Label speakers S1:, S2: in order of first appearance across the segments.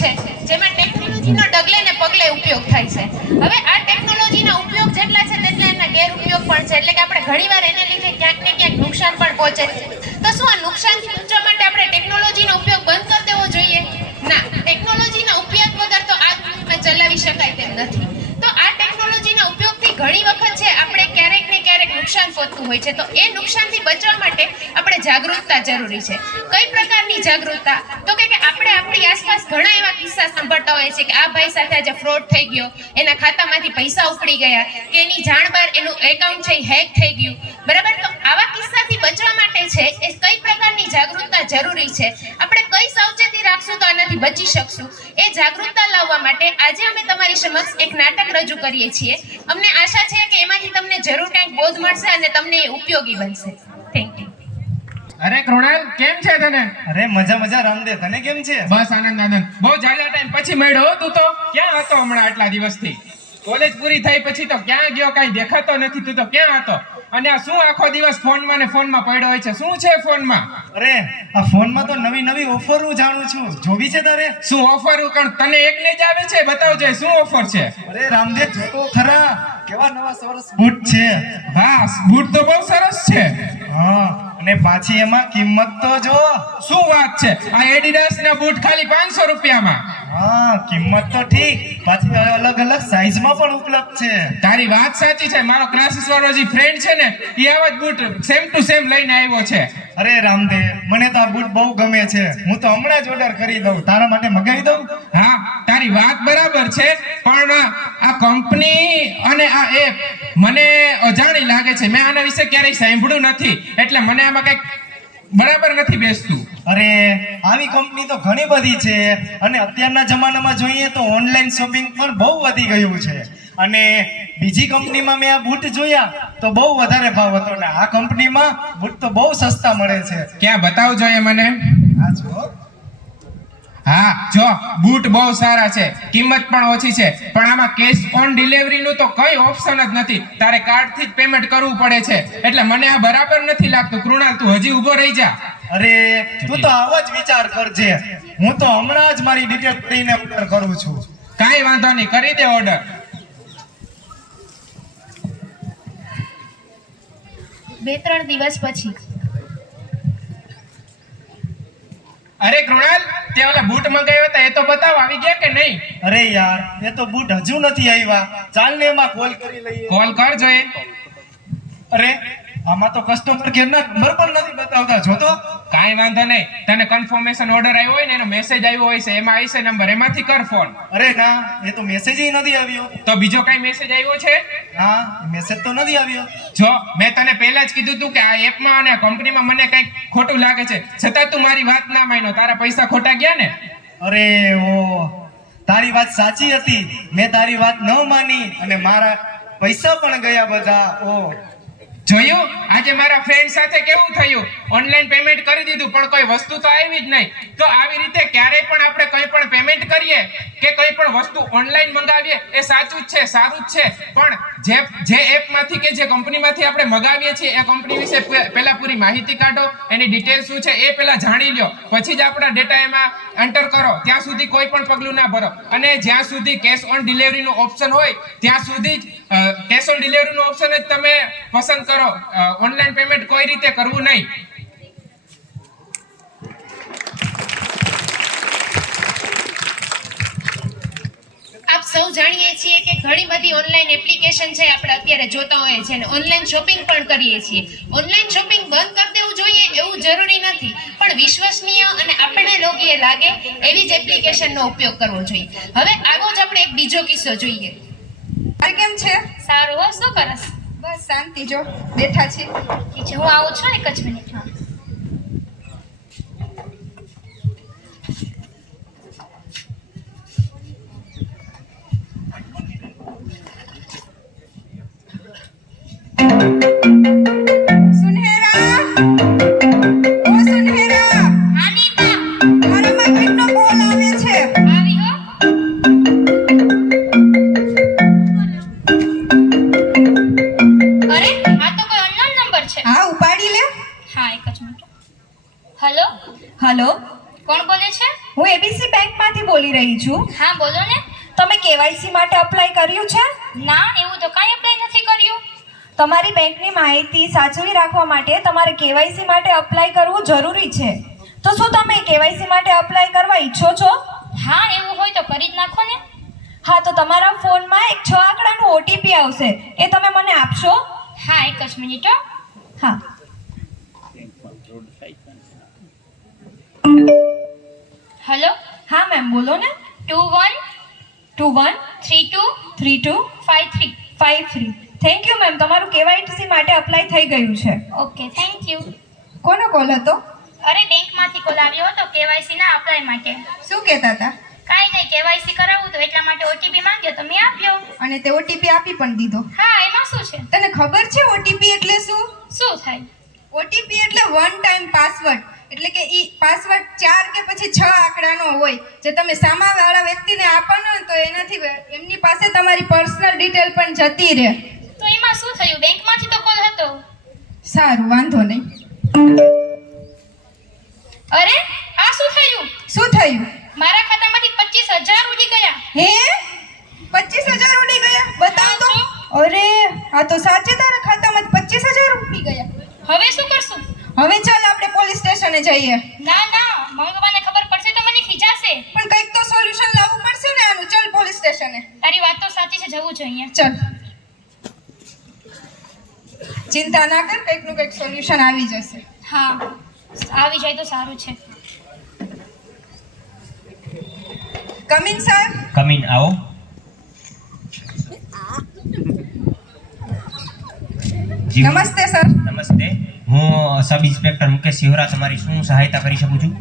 S1: છે, જેમાં ટેકનોલોજીનો ડગલે ને પગલે ઉપયોગ થાય છે. હવે આ ટેકનોલોજીના ઉપયોગ જેટલા છે તેટલા એના ગેરઉપયોગ પણ છે. એટલે કે આપણે ઘણીવાર એને લીધે ક્યાંક ને ક્યાંક નુકસાન પણ પહોંચે છે. તો શું આ નુકસાનથી બચવા માટે આપણે ટેકનોલોજીનો ઉપયોગ બંધ કરી દેવો જોઈએ? ના ટેકનોલોજીના ઉપયોગ વગર તો આ ચલાવી શકાય તેમ નથી. ઘણી વખત છે આપણે ક્યારેક ને ક્યારેક નુકસાન પહોંચતું હોય છે, તો એ નુકસાનથી બચવા માટે આપણે જાગૃતતા જરૂરી છે. કઈ પ્રકારની જાગૃતતા? તો કે આપણે આપણી આસપાસ ઘણા એવા કિસ્સા સાંભળતા હોઈએ છીએ કે આ ભાઈ સાથે આજે ફ્રોડ થઈ ગયો, એના ખાતામાંથી પૈસા ઉપડી ગયા, કે એની જાણ બહાર એનું એકાઉન્ટ છે હેક થઈ ગયું. બરાબર? તો આવા કિસ્સાથી બચવા માટે છે એ કઈ પ્રકારની જાગૃતતા જરૂરી છે? આપણે કઈ સાવચેતી રાખશું તો આનાથી બચી શકશું? એ જાગૃતતા લાવવા માટે આજે અમે તમારી સમક્ષ એક નાટક રજૂ કરીએ છીએ. અમને આશા છે કે એમાંથી તમને જરૂર કંઈક બોધ મળશે અને તમને એ ઉપયોગી બનશે. થેન્ક યુ
S2: અરે કૃણાલ કેમ છે તને?
S3: અરે મજા મજા રામદેવ તને કેમ છે?
S2: બસ આનંદ આનંદ. બહુ જાજા ટાઈમ પછી મળ્યો હો તું તો. ક્યાં હતો હમણાં આટલા દિવસથી? કોલેજ પૂરી થઈ પછી તો ક્યાં ગયો? કાંઈ દેખાતો નથી તું તો. ક્યાં હતો? અને આ શું આખો દિવસ ફોનમાં ને ફોનમાં પડ્યો હોય છે? શું છે ફોનમાં?
S3: અરે આ ફોનમાં તો નવી નવી ઓફર હું જાણું છું. જોવી છે તારે?
S2: શું ઓફર? કણ તને એકને જ આવે છે? બતાવજે શું ઓફર છે?
S3: અરે રામદેવ જોતો ખરા. કેવા નવા સરસ બૂટ છે.
S2: વાહ બૂટ તો બહુ સરસ છે.
S3: હા અને પાછી એમાં કિંમત તો જો.
S2: શું વાત છે? આ એડિડાસ ના બૂટ ખાલી પાંચસો રૂપિયામાં.
S3: હા કિંમત તો ઠીક. પાછી અલગ અલગ સાઈઝમાં પણ ઉપલબ્ધ છે.
S2: તારી વાત સાચી છે. મારો ક્લાસીસ વાળો જે ફ્રેન્ડ છે ને એ આવા જ બૂટ સેમ ટુ સેમ લઈને આવ્યો છે.
S3: અરે રામદેવ મને તો આ બૂટ બહુ ગમે છે. હું તો હમણાં જ ઓર્ડર કરી દઉં. તારા માટે મગાવી દઉં?
S2: હા તારી વાત બરાબર છે પણ આ કંપની અને આ એપ મને અજાણી લાગે છે. મેં આના વિશે ક્યારેય સાંભળ્યું નથી. એટલે મને આમાં કંઈક બરાબર નથી બેસતું.
S3: અરે આવી કંપની તો ઘણી બધી છે. અને અત્યારના જમાનામાં જોઈએ તો ઓનલાઈન શોપિંગ પણ બહુ વધી ગયું છે. અને બીજી કંપનીમાં મેં આ બૂટ જોયા તો બહુ વધારે ભાવ હતો. ને આ કંપનીમાં બૂટ તો બહુ સસ્તા મળે છે.
S2: ક્યાં બતાવજો એ મને.
S3: આ જો.
S2: હા જો બૂટ બહુ સારા છે. કિંમત પણ ઓછી છે. પણ આમાં કેશ ઓન ડિલિવરી નું તો કઈ ઓપ્શન જ નથી. તારે કાર્ડથી જ પેમેન્ટ કરવું પડે છે. એટલે મને આ બરાબર નથી લાગતું. કૃણાલ તું હજી ઊભો રહી જા.
S3: અરે તું તો આવો જ વિચાર કરજે. હું તો હમણાં જ મારી ડિટેલ કરીને ઓર્ડર કરું છું.
S2: કાઈ વાંધો નહીં કરી દે ઓર્ડર
S1: બે ત્રણ દિવસ પછી.
S2: અરે કૃણાલ તે ઓલા બૂટ મંગાવ્યો હતા એ તો બતાવ આવી ગયા કે નહીં?
S3: અરે યાર એ તો બૂટ હજુ નથી આવ્યા. ચાલ ને એમાં કોલ કરી લઈએ.
S2: કોલ કર જોઈએ.
S3: અરે આમાં તો કસ્ટમર કેર નંબર પણ નથી બતાવતા જો તો
S2: કાંઈ વાંધો નહીં. તને કન્ફર્મેશન ઓર્ડર આવ્યો હોય ને એનો મેસેજ આવ્યો હોય છે એમાં આવશે નંબર એમાંથી કર ફોન
S3: અરે ના એ તો મેસેજ નથી આવ્યો.
S2: તો બીજો કાંઈ મેસેજ આવ્યો છે?
S3: હા મેસેજ તો નથી આવ્યો.
S2: જો મેં તને પહેલા જ કીધું તું કે આ એપમાં અને આ કંપનીમાં મને કંઈક ખોટું લાગે છે. છતાં તું મારી વાત ના માન્યો. તારા પૈસા ખોટા ગયા ને?
S3: અરે ઓ તારી વાત સાચી હતી. મેં તારી વાત ન માની અને મારા પૈસા પણ ગયા બધા. ઓ
S2: જોયું? આજે મારા ફ્રેન્ડ સાથે કેવું થયું? ઓનલાઈન પેમેન્ટ કરી દીધું, પણ કોઈ વસ્તુ તો આવી જ નહીં. તો આવી રીતે ક્યારેય પણ આપણે કંઈ પણ પેમેન્ટ કરીએ કે કંઈ પણ વસ્તુ ઓનલાઈન મંગાવીએ, એ સાચું જ છે, સારું જ છે. પણ જે જે એપમાંથી કે જે કંપનીમાંથી આપણે મગાવીએ છીએ, એ કંપની વિશે પહેલા પૂરી માહિતી કાઢો, એની ડિટેલ શું છે, એ પહેલા જાણી લ્યો. પછી જ આપણા ડેટા એમાં એન્ટર કરો. ત્યાં સુધી કોઈ પણ પગલું ના ભરો. અને જ્યાં સુધી કેશ ઓન ડિલિવરીનો ઓપ્શન હોય, ત્યાં સુધી જ કેશ ઓન ડિલિવરીનો ઓપ્શન જ તમે પસંદ કરો ઓનલાઈન પેમેન્ટ કોઈ રીતે કરવું નહીં.
S1: આપ સૌ જાણીએ છીએ કે ઘણી બધી ઓનલાઈન એપ્લિકેશન છે આપણે અત્યારે જોતા હોઈએ છીએ અને ઓનલાઈન શોપિંગ પણ કરીએ છીએ. ઓનલાઈન શોપિંગ બંધ કરી દેવું જોઈએ એવું જરૂરી નથી પણ વિશ્વસનીય અને આપણને લોકોએ લાગે એવી જ એપ્લિકેશનનો ઉપયોગ કરવો જોઈએ. હવે આવો જ આપણે એક બીજો કિસ્સો જોઈએ.
S4: કેમ છે?
S1: સારું હો શું કરસ
S4: બસ શાંતિ જો બેઠા છે.
S1: હું આવું છું એક જ મિનિટમાં.
S5: બેંકમાંથી બોલી રહી છું.
S6: હા બોલો ને.
S5: તમે કેવાયસી માટે અપ્લાય કર્યું છે?
S6: ના એવું તો કાંઈ અપ્લાય નથી કર્યું.
S5: તમારી બેંકની માહિતી સાચવી રાખવા માટે તમારે કેવાયસી માટે અપ્લાય કરવું જરૂરી છે. તો શું તમે કેવાયસી માટે અપ્લાય કરવા ઈચ્છો છો?
S6: હા એવું હોય તો કરી જ નાખો ને.
S5: હા તો તમારા ફોનમાં એક છ આંકડાનું ઓટીપી આવશે. એ તમે મને આપશો?
S6: હા એક જ મિનિટ હા. હલો?
S5: મેમ બોલો ને.
S6: Two one
S5: two one
S6: three two
S5: three two
S6: five three
S5: five three thank you ma'am તમારું કેવાયસી માટે અપ્લાય થઈ ગયું છે.
S6: ઓકે થેન્ક યુ
S4: કોનો કોલ હતો?
S6: અરે બેંકમાંથી કોલ આવ્યો હતો કેવાયસી ના અપ્લાય માટે.
S4: શું કહેતા હતા?
S6: કાંઈ નહીં કેવાયસી કરાવવું તો એટલા માટે ઓટીપી માંગ્યો તો મેં આપ્યો.
S4: અને તે ઓટીપી આપી પણ દીધો.
S6: હા એમાં શું છે?
S4: તને ખબર છે ઓટીપી એટલે શું?
S6: શું થાય?
S4: ઓટીપી એટલે વન ટાઈમ પાસવર્ડ એટલે કે ઈ પાસવર્ડ ચાર કે પછી છ આંકડાનો હોય જે તમે સામાવાળા વ્યક્તિને આપવાનો હોય તો એનાથી એમની પાસે તમારી પર્સનલ ડિટેલ પણ જતી રહે.
S6: તો એમાં શું થયું? બેંકમાંથી તો કોલ હતો?
S4: સારું વાંધો નહીં.
S6: અરે આ શું થયું?
S4: શું થયું?
S6: મારા ખાતામાંથી પચીસ હજાર ઉડી ગયા.
S4: હે? પચીસ હજાર ઉડી ગયા? બતાવ તો. અરે આ તો સાચે તારા ખાતામાં પચીસ હજાર ઉડી ગયા.
S6: હવે શું કરશું?
S4: હવે ચાલ આપણે પોલીસ સ્ટેશને જઈએ.
S6: ના ના મમ્મી પપ્પાને ખબર પડશે તો મને ખીજાશે.
S4: પણ કંઈક તો સોલ્યુશન લાવવું પડશે ને આનું. ચાલ પોલીસ સ્ટેશને.
S6: તારી વાત તો સાચી છે જવું જોઈએ.
S4: ચાલ. ચિંતા ના કર કંઈકનું કંઈક સોલ્યુશન આવી જશે.
S6: હા આવી જાય તો સારું છે.
S4: કમિંગ સર
S7: કમિંગ આવો.
S4: નમસ્તે સર.
S7: નમસ્તે. હું સબ ઇન્સ્પેક્ટર મુકેશ સિહોરા તમારી શું સહાયતા કરી શકું છું?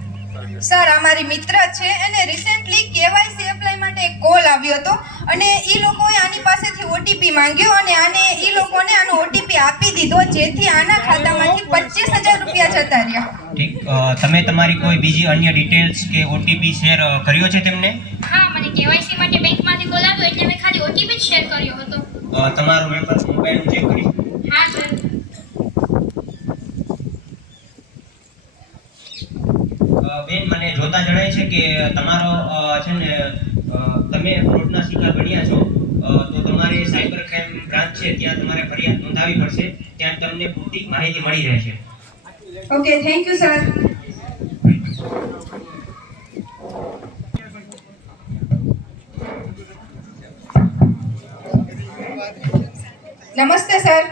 S4: સર અમારી મિત્ર છે એને રિસેન્ટલી કેવાયસી એપ્લાય માટે એક કોલ આવ્યો હતો અને એ લોકોએ આની પાસેથી ઓટીપી માંગ્યો અને આને એ લોકોને આનો ઓટીપી આપી દીધો જેથી આના ખાતામાંથી પચીસ હજાર રૂપિયા જતા રહ્યા.
S7: ઠીક તમે તમારી કોઈ બીજી અન્ય ડિટેલ્સ કે ઓટીપી શેર કર્યો છે તેમને?
S6: હા મને કેવાયસી માટે બેંકમાંથી કોલ આવ્યો એટલે મેં ખાલી ઓટીપી જ શેર કર્યો હતો.
S7: તમારો વેપાર મોબાઈલ ચેક કરી
S6: હા સર
S7: બેન મને જોતા જણાય છે કે તમારો છે ને તમે ફ્રોડના શિકાર બન્યા છો તો તમારે સાયબર ક્રાઇમ બ્રાન્ચ છે ત્યાં તમારે ફરિયાદ નોંધાવી પડશે ત્યાં તમને પૂરતી માહિતી મળી રહેશે.
S4: ઓકે થેન્ક યુ સર નમસ્તે સર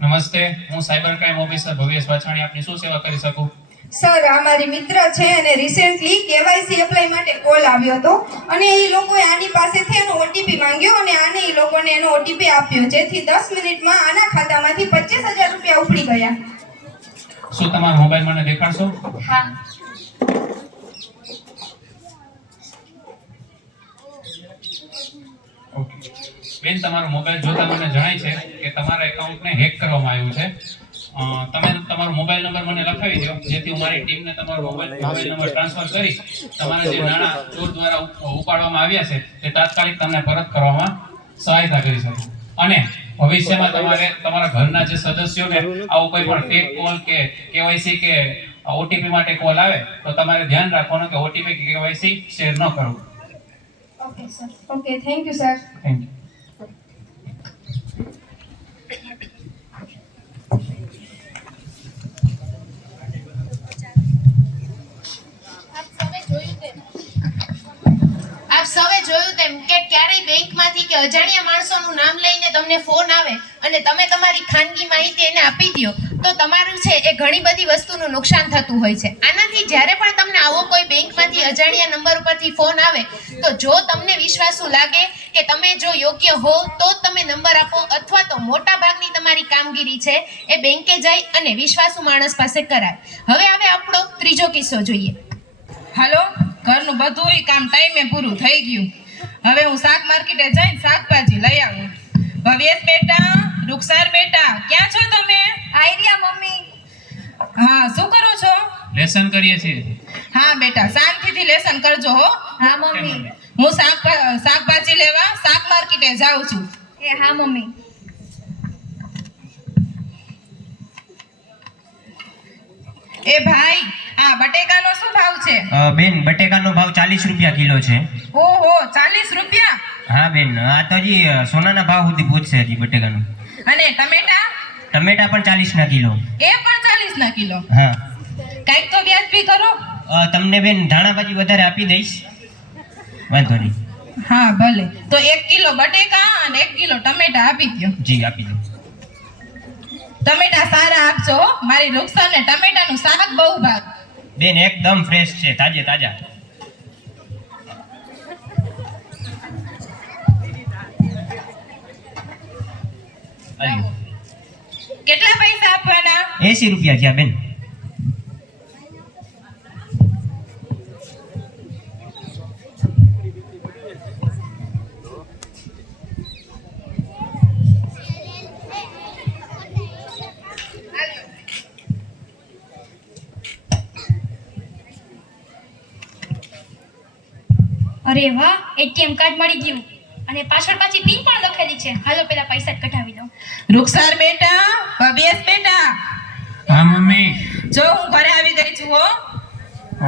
S8: નમસ્તે હું cyber crime officer Bhavyesh Vachhani. આપની શું સેવા કરી શકું?
S4: સર આ મારી મિત્ર છે અને રિસેન્ટલી કેવાયસી એપ્લાય માટે કોલ આવ્યો હતો અને એ લોકોએ આની પાસેથી એનો ઓટીપી માંગ્યો અને આને એ લોકોને એનો ઓટીપી આપ્યો જેથી દસ મિનિટમાં આના ખાતામાંથી પચીસ હજાર રૂપિયા ઉપડી ગયા.
S8: શું તમારો મોબાઈલ મને દેખાડશો?
S6: હા.
S8: બેન તમારો મોબાઈલ જોતા મને જણાય છે કે તમારા એકાઉન્ટને હેક કરવામાં આવ્યું છે. તમે તમારો મોબાઈલ નંબર મને લખાવી દો. જેથી હું મારી ટીમને તમારો મોબાઈલ મોબાઈલ નંબર ટ્રાન્સફર કરી તમારા જે નાણાં ચોર દ્વારા ઉપાડવામાં આવ્યા છે તે તાત્કાલિક તમને પરત કરવામાં સહાયતા કરી શકું. અને ભવિષ્યમાં તમારે તમારા ઘરના જે સદસ્યોને આવું કોઈ પણ ફેક કોલ કે કેવાયસી કે ઓટીપી માટે કોલ આવે તો તમારે ધ્યાન રાખવાનું કે ઓટીપી કે કેવાયસી શેર ન કરવું.
S4: Okay sir okay thank you sir
S8: thank you
S1: આપ સૌએ જોયું તેમ આપ સૌએ જોયું તેમ કે ક્યારેય બેંકમાંથી કે અજાણ્યા માણસોનું નામ લઈને તમને ફોન આવે અને તમે તમારી ખાનગી માહિતી એને આપી દો તો તમારું છે એ ઘણી બધી વસ્તુનું નુકસાન થતું હોય છે. આનાથી જ્યારે પણ તમને આવો કોઈ બેંકમાંથી અજાણ્યા નંબર ઉપરથી ફોન આવે, તો જો તમને વિશ્વાસુ લાગે કે તમે જો યોગ્ય હો, તો તમે નંબર આપો અથવા તો મોટા ભાગની તમારી કામગીરી છે એ બેંકે જાય અને વિશ્વાસુ માણસ પાસે કરાય. હવે હવે આપણો ત્રીજો કિસ્સો જોઈએ.
S9: હાલો? ઘરનું બધું કામ ટાઈમે પૂરું થઈ ગયું. હવે હું શાક માર્કેટે જઈને શાકભાજી લઈ આવું. ભવ્યેશ બેટા રૂકસાર બેટા ક્યાં છો તમે?
S4: આઈડિયા મમ્મી.
S9: હા શું કરો છો?
S8: લેસન કરીએ છીએ.
S9: હા બેટા શાંતિથી લેસન કરજો હો.
S4: હા મમ્મી.
S9: હું શાક શાકભાજી લેવા શાક માર્કેટે જાઉં છું.
S4: એ હા મમ્મી.
S9: એ ભાઈ આ બટેકાનો શું ભાવ છે?
S7: બેન બટેકાનો ભાવ ચાલીસ રૂપિયા કિલો છે.
S9: ઓહો ચાલીસ રૂપિયા?
S7: હા બેન આ તો હજી સોનાના ભાવ સુધી પહોંચશે હજી બટેકાનો.
S9: અને ટમેટા?
S7: ટમેટા પણ ચાલીસના કિલો.
S9: એ પણ ચાલીસ ના કિલો?
S7: હા.
S9: કાંઈક તો વ્યાજબી કરો.
S7: તમને બેન ધાણા ભાજી વધારે આપી દઈશ. વાંધો નહીં.
S9: હા ભલે. તો એક કિલો બટેકા અને એક કિલો ટમેટા આપી દો
S7: જી આપી દો
S9: ટમેટા સારા આપજો મારી રૂક્ષાને ટમેટાનું શાક બહુ ભાગ.
S7: બેન એકદમ ફ્રેશ છે તાજે તાજા.
S9: કેટલા પૈસા આપવાના?
S7: એસી રૂપિયા ગયા બેન.
S6: અરે વાહ એટીએમ કાર્ડ મળી ગયું. અને પાછળ પાછી પિન પણ લખેલી છે. હાલો પેલા પૈસા જ કઢાવી દઉં
S9: રૂક્ષાર બેટા ભવ્યેશ બેટા.
S8: હા મમ્મી.
S9: જો હું ઘરે આવી ગઈ છું હો.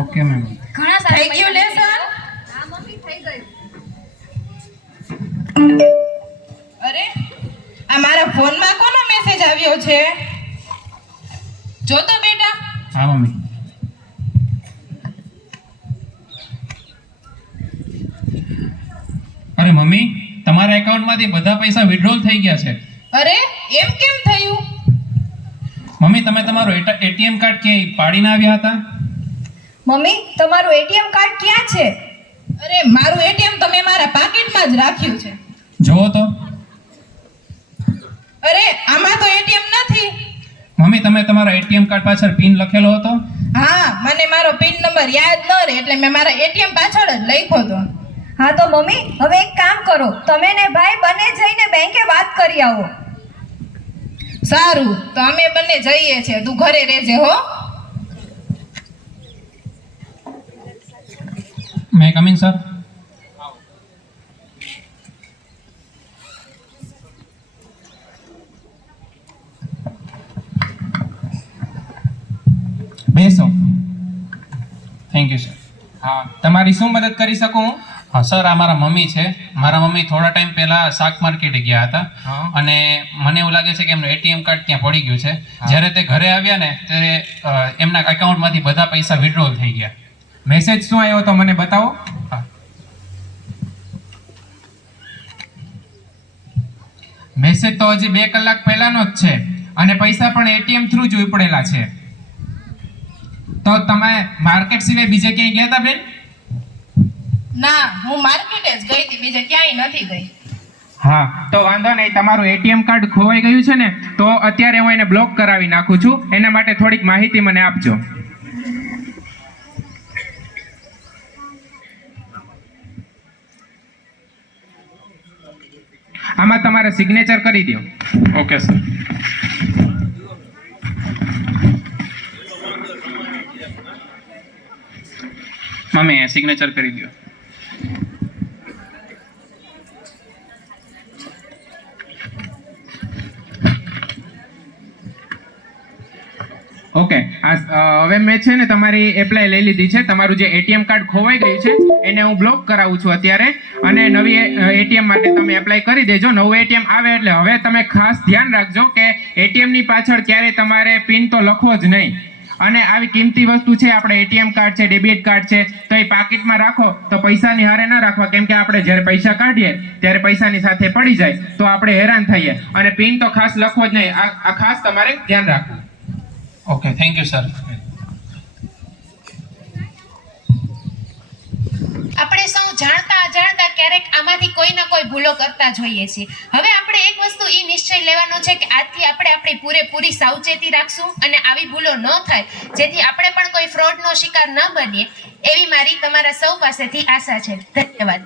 S8: ઓકે મમ્મી
S6: ઘણા સારા
S9: થઈ ગયું. લેસન અરે આ મારા ફોનમાં કોનો મેસેજ આવ્યો છે? જો તો બેટા.
S8: હા મમ્મી. મમ્મી તમારા એકાઉન્ટમાંથી બધા પૈસા વિડ્રોલ થઈ ગયા છે.
S9: અરે એમ કેમ થયું?
S8: મમ્મી તમે તમારો એટીએમ કાર્ડ ક્યાંય પાડીને આવ્યા હતા?
S5: મમ્મી તમારું એટીએમ કાર્ડ ક્યાં છે?
S9: અરે મારું એટીએમ તમે મારા પાકીટમાં જ રાખ્યું છે.
S8: જુઓ તો.
S9: અરે આમાં તો એટીએમ નથી.
S8: મમ્મી તમે તમારા એટીએમ કાર્ડ પાછળ પિન લખેલો હતો?
S9: હા મને મારો પિન નંબર યાદ ન રહે એટલે મેં મારા એટીએમ પાછળ જ લખ્યો હતો.
S5: હા તો મમ્મી હવે એક કામ કરો. તમે ને ભાઈ બંને જઈને બેંકે વાત કરી આવો.
S9: સારું તો અમે બંને જઈએ છીએ. તું ઘરે રહેજે હો.
S8: મે કમિંગ સર
S2: બેસો.
S8: થેન્ક યુ સર
S2: હા તમારી શું મદદ કરી શકું હું?
S8: હા સર આ મારા મમ્મી છે. મારા મમ્મી થોડા ટાઈમ પહેલા શાક માર્કેટ ગયા હતા. અને મને એવું લાગે છે કે એમનું એટીએમ કાર્ડ ત્યાં પડી ગયું છે. જ્યારે તે ઘરે આવ્યા ને ત્યારે એમના એકાઉન્ટમાંથી બધા પૈસા વિડ્રોલ થઈ ગયા.
S2: મેસેજ શું આવ્યો તો મને બતાવો? મેસેજ તો હજી બે કલાક પહેલાનો જ છે. અને પૈસા પણ એટીએમ થ્રુ જ ઉપડેલા છે. તો તમે માર્કેટ સિવાય બીજે ક્યાંય ગયા હતા બેન?
S9: ના હું માર્કેટે જ ગઈ હતી બીજે ક્યાંય નથી ગઈ.
S2: હા તો વાંધો નહીં તમારું એટીએમ કાર્ડ ખોવાઈ ગયું છે ને તો અત્યારે હું એને બ્લોક કરાવી નાખું છું. એના માટે થોડીક માહિતી મને આપજો. આમાં તમારે સિગ્નેચર કરી દો.
S8: Okay sir. મમ્મી સિગ્નેચર કરી દો.
S2: ઓકે. હવે મેં છે ને તમારી એપ્લાય લઈ લીધી છે. તમારું જે એટીએમ કાર્ડ ખોવાઈ ગયું છે, એને હું બ્લોક કરાવું છું અત્યારે. અને નવી એટીએમ માટે તમે એપ્લાય કરી દેજો. નવું એટીએમ આવે એટલે હવે તમે ખાસ ધ્યાન રાખજો કે એટીએમની પાછળ ક્યારેય તમારે પિન તો લખવો જ નહીં. અને આવી કિંમતી વસ્તુ છે, આપણે એટીએમ કાર્ડ છે ડેબિટ કાર્ડ છે, તો એ પાકીટમાં રાખો, તો પૈસાની હારે ના રાખવા. કેમ કે આપણે જ્યારે પૈસા કાઢીએ, ત્યારે પૈસાની સાથે પડી જાય, તો આપણે હેરાન થઈએ. અને પિન તો ખાસ લખવો જ નહીં. આ ખાસ તમારે ધ્યાન રાખવું.
S8: ઓકે થેન્ક યુ સર
S1: આપણે સૌ જાણતા અજાણતા ક્યારેક આમાંથી કોઈ ના કોઈ ભૂલો કરતા જોઈએ છીએ. હવે આપણે એક વસ્તુ એ નિશ્ચય લેવાનો છે કે આજથી આપણે આપણી પૂરેપૂરી સાવચેતી રાખશું અને આવી ભૂલો ન થાય, જેથી આપણે પણ કોઈ ફ્રોડનો શિકાર ન બનીએ, એવી મારી તમારા સૌ પાસેથી આશા છે. ધન્યવાદ.